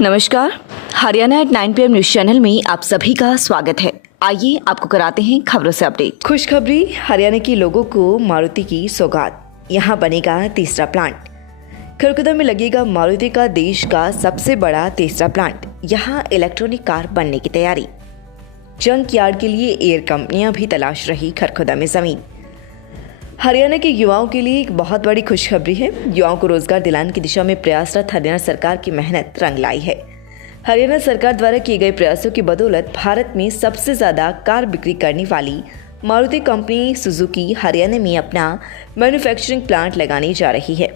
नमस्कार, Haryana at 9 PM news channel में आप सभी का स्वागत है। आइए आपको कराते हैं खबरों से अपडेट। खुशखबरी, हरियाणा के लोगों को मारुति की सौगात। यहाँ बनेगा तीसरा प्लांट। खरखुदा में लगेगा मारुति का देश का सबसे बड़ा तीसरा प्लांट। यहाँ इलेक्ट्रॉनिक कार बनने की तैयारी। जंक यार्ड के लिए एयर कंपनियां भी तलाश रही खरखुदा में जमीन। हरियाणा के युवाओं के लिए एक बहुत बड़ी खुशखबरी है। युवाओं को रोजगार दिलाने की दिशा में प्रयासरत हरियाणा सरकार की मेहनत रंग लाई है। हरियाणा सरकार द्वारा किए गए प्रयासों की बदौलत भारत में सबसे ज्यादा कार बिक्री करने वाली मारुति कंपनी सुजुकी हरियाणा में अपना मैन्युफैक्चरिंग प्लांट लगाने जा रही है।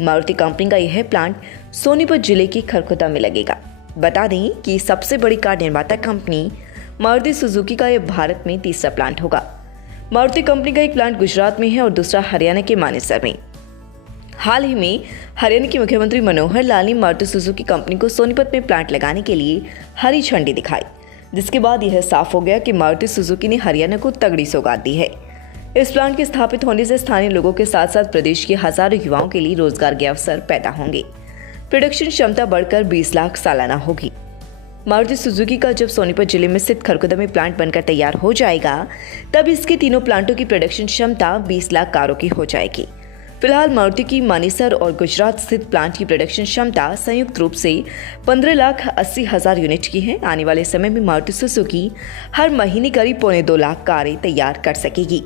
मारुति कंपनी का यह प्लांट सोनीपत जिले के खरखुदा में लगेगा। बता दें कि सबसे बड़ी कार निर्माता कंपनी मारुति सुजुकी का यह भारत में तीसरा प्लांट होगा। मारुति कंपनी का एक प्लांट गुजरात में है और दूसरा हरियाणा के मानेसर में। हाल ही में हरियाणा के मुख्यमंत्री मनोहर लाल ने मारुति सुजुकी कंपनी को सोनीपत में प्लांट लगाने के लिए हरी झंडी दिखाई, जिसके बाद यह साफ हो गया कि मारुति सुजुकी ने हरियाणा को तगड़ी सौगात दी है। इस प्लांट के स्थापित होने से स्थानीय लोगों के साथ साथ प्रदेश के हजारों युवाओं के लिए रोजगार के अवसर पैदा होंगे। प्रोडक्शन क्षमता बढ़कर 20 लाख सालाना होगी। मारुति सुजुकी का जब सोनीपत जिले में स्थित खरखुदा में प्लांट बनकर तैयार हो जाएगा, तब इसके तीनों प्लांटों की प्रोडक्शन क्षमता 20 लाख कारों की हो जाएगी। फिलहाल मारुति की मानेसर और गुजरात स्थित प्लांट की प्रोडक्शन क्षमता संयुक्त रूप से 15,80,000 यूनिट की है। आने वाले समय में मारुति सुजुकी हर महीने करीब 2.25 लाख कारें तैयार कर सकेगी।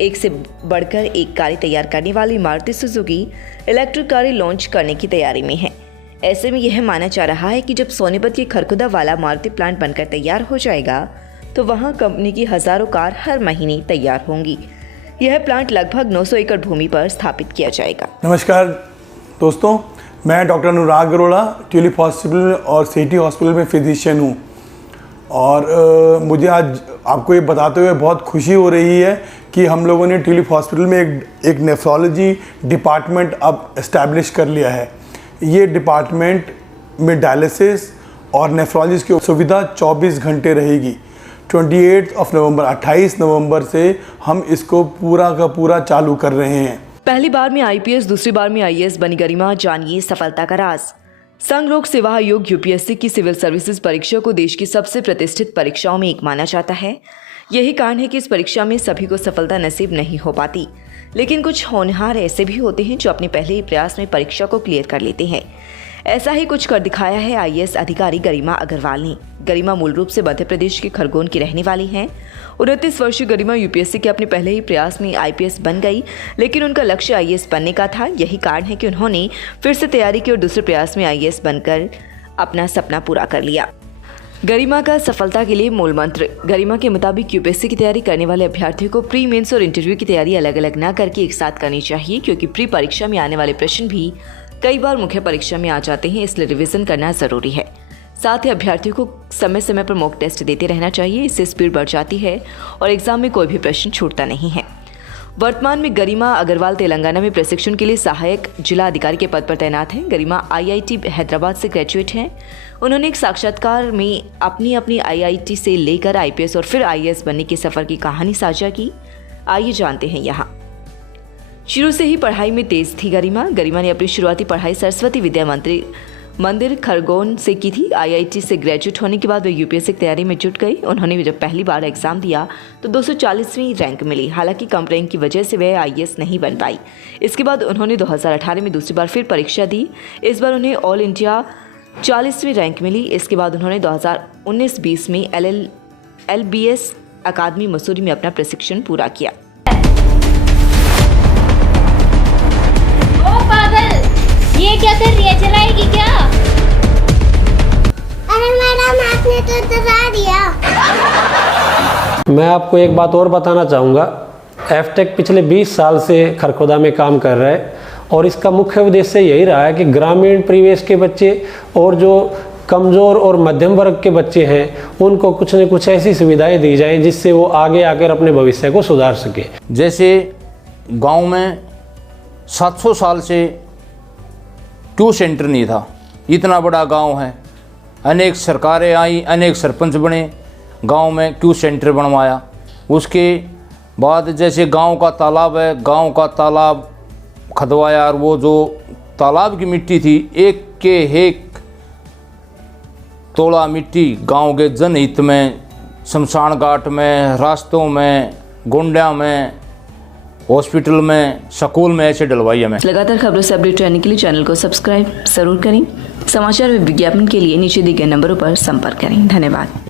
एक से बढ़कर एक कारें तैयार करने वाली मारुति सुजुकी इलेक्ट्रिक कारें लॉन्च करने की तैयारी में है। ऐसे में यह माना जा रहा है कि जब सोनीपत के खरखुदा वाला मारुति प्लांट बनकर तैयार हो जाएगा, तो वहां कंपनी की हजारों कार हर महीने तैयार होंगी। यह प्लांट लगभग 900 एकड़ भूमि पर स्थापित किया जाएगा। नमस्कार दोस्तों, मैं डॉक्टर अनुराग गरोड़ा, ट्यूलिप हॉस्पिटल और सिटी हॉस्पिटल में फिजिशियन हूँ। और मुझे आज आपको ये बताते हुए बहुत खुशी हो रही है कि हम लोगों ने ट्यूलिप हॉस्पिटल में एक नेफ्रोलॉजी डिपार्टमेंट अब इस्टेब्लिश कर लिया है। ये डिपार्टमेंट में डायलिसिस और नेफ्रोलॉजिस्ट की सुविधा 24 घंटे रहेगी। 28 नवंबर से हम इसको पूरा का पूरा चालू कर रहे हैं। पहली बार में IPS, दूसरी बार में IAS बनी गरिमा, जानिए सफलता का राज। संघ लोक सेवा आयोग UPSC की सिविल सर्विसेज परीक्षा को देश की सबसे प्रतिष्ठित परीक्षाओं में एक माना जाता है। यही कारण है कि इस परीक्षा में सभी को सफलता नसीब नहीं हो पाती, लेकिन कुछ होनहार ऐसे भी होते हैं जो अपने पहले ही प्रयास में परीक्षा को क्लियर कर लेते हैं। ऐसा ही कुछ कर दिखाया है IAS अधिकारी गरिमा अग्रवाल ने। गरिमा मूल रूप से मध्य प्रदेश के खरगोन की रहने वाली हैं। 29 वर्षीय गरिमा UPSC के अपने पहले ही प्रयास में IPS बन गई, लेकिन उनका लक्ष्य IAS बनने का था। यही कारण है कि उन्होंने फिर से तैयारी की और दूसरे प्रयास में IAS बनकर अपना सपना पूरा कर लिया। गरिमा का सफलता के लिए मूल मंत्र। गरिमा के मुताबिक UPSC की तैयारी करने वाले अभ्यर्थियों को प्री मेंस और इंटरव्यू की तैयारी अलग अलग न करके एक साथ करनी चाहिए, क्योंकि प्री परीक्षा में आने वाले प्रश्न भी कई बार मुख्य परीक्षा में आ जाते हैं, इसलिए रिवीजन करना जरूरी है। साथ ही अभ्यर्थियों को समय समय पर मॉक टेस्ट देते रहना चाहिए, इससे स्पीड बढ़ जाती है और एग्जाम में कोई भी प्रश्न छूटता नहीं है। वर्तमान में गरिमा अग्रवाल तेलंगाना में प्रशिक्षण के लिए सहायक जिला अधिकारी के पद पर तैनात हैं। गरिमा IIT हैदराबाद से ग्रेजुएट हैं। उन्होंने एक साक्षात्कार में अपनी IIT से लेकर IPS और फिर IAS बनने के सफर की कहानी साझा की। आइए जानते हैं यहाँ। शुरू से ही पढ़ाई में तेज थी गरिमा ने अपनी शुरुआती पढ़ाई सरस्वती विद्या मंदिर खरगोन से की थी। IIT से ग्रेजुएट होने के बाद वे UPSC की तैयारी में जुट गई। उन्होंने जब पहली बार एग्जाम दिया तो 240वीं रैंक मिली। हालांकि कम रैंक की वजह से वह IAS नहीं बन पाई। इसके बाद उन्होंने 2018 में दूसरी बार फिर परीक्षा दी। इस बार उन्हें ऑल इंडिया 40वीं रैंक मिली। इसके बाद उन्होंने 2019-20 में LBS अकादमी मसूरी में अपना प्रशिक्षण पूरा किया। ये क्या कर रही है, चलाएगी क्या? अरे मैडम, आपने तो डरा दिया। मैं आपको एक बात और बताना चाहूँगा। एफटेक पिछले 20 साल से खरखुदा में काम कर रहा है और इसका मुख्य उद्देश्य यही रहा है कि ग्रामीण परिवेश के बच्चे और जो कमज़ोर और मध्यम वर्ग के बच्चे हैं उनको कुछ न कुछ ऐसी सुविधाएं दी जाएं जिससे वो आगे आकर अपने भविष्य को सुधार सके। जैसे गांव में 700 साल से क्यू सेंटर नहीं था। इतना बड़ा गांव है, अनेक सरकारें आई, अनेक सरपंच बने, गांव में क्यू सेंटर बनवाया। उसके बाद जैसे गांव का तालाब है, गांव का तालाब खदवाया और वो जो तालाब की मिट्टी थी एक के एक तोड़ा मिट्टी गांव के जनहित में, शमशान घाट में, रास्तों में, गोंडा में, हॉस्पिटल में, स्कूल में ऐसे डलवाई हमें। लगातार खबरों से अपडेट रहने के लिए चैनल को सब्सक्राइब जरूर करें। समाचार व विज्ञापन के लिए नीचे दिए गए नंबरों पर संपर्क करें। धन्यवाद।